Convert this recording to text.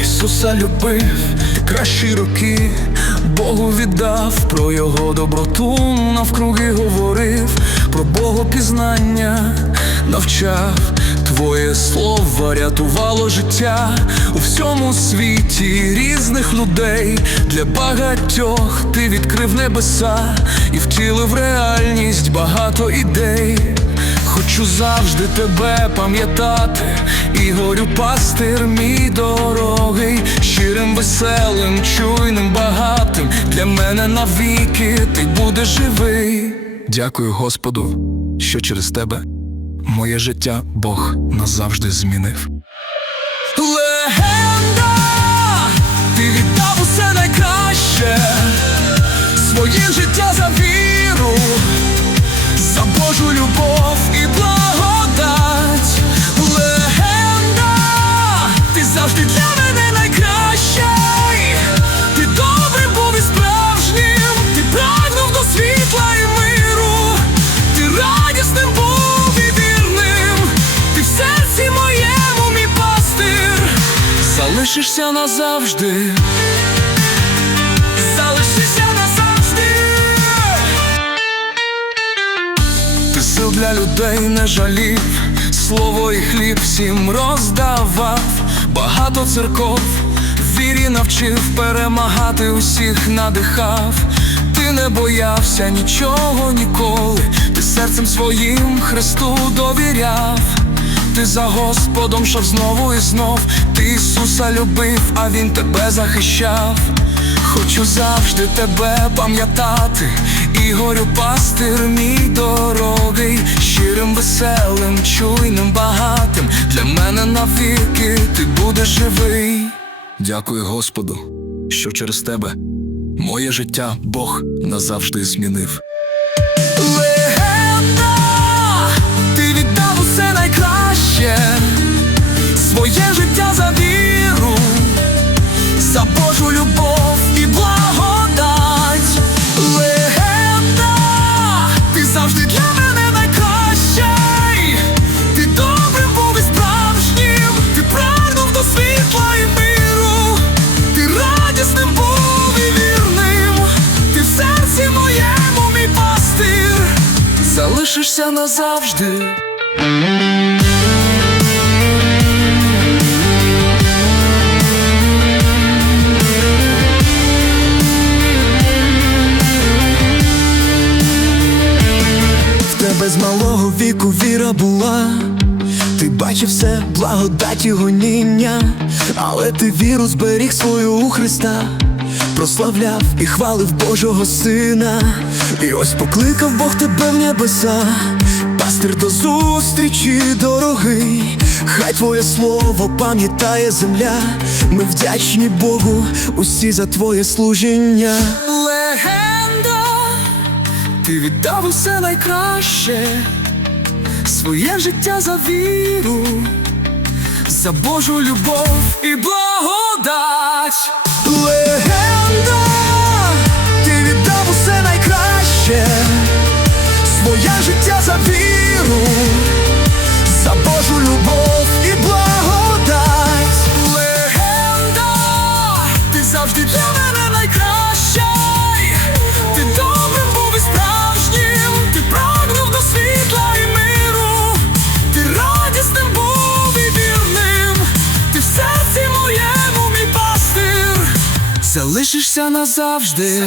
Ісуса любив, ти кращі роки Богу віддав, про його доброту навкруги говорив, про Богопізнання навчав, твоє слово рятувало життя у всьому світі різних людей. Для багатьох ти відкрив небеса і втілив реальність. Багато ідей. Хочу завжди тебе пам'ятати, Ігорю пастир мій дорогий, щирим, веселим, чуйним, багатим. Для мене навіки ти будеш живий. Дякую Господу, що через тебе моє життя Бог назавжди змінив. Легенда, ти віддав усе найкраще, своє життя за віру за Божу любов і благодать. Легенда, ти завжди для мене найкращий. Ти добрим був і справжнім, ти прагнув до світла і миру, ти радісним був і вірним, ти в серці моєму, мій пастир, залишишся назавжди. Для людей не жалів, слово і хліб всім роздавав, багато церков, вірі навчив перемагати усіх надихав. Ти не боявся нічого ніколи, ти серцем своїм Христу довіряв. Ти за Господом шов знову і знов, ти Ісуса любив, а Він тебе захищав. Хочу завжди тебе пам'ятати, Ігорю пастир мій дорогий, щирим, веселим, чуйним, багатим. Для мене навіки ти будеш живий. Дякую Господу, що через тебе моє життя Бог назавжди змінив. Залишишся назавжди. В тебе з малого віку віра була, ти бачив все благодаті гоніння, але ти віру зберіг свою у Христа, прославляв і хвалив Божого Сина, і ось покликав Бог тебе в небеса, пастир до зустрічі, дорогий, хай твоє слово пам'ятає земля. Ми вдячні Богу усі за твоє служіння. Легенда, ти віддав усе найкраще, своє життя за віру, за Божу любов і благодать. Легенда, своє життя за віру, за Божу любов і благодать. Легенда, ти завжди для мене найкращий, ти добрим був і справжнім, ти прагнув до світла і миру, ти радісним був і вірним, ти в серці моєму, мій пастир. Залишишся назавжди.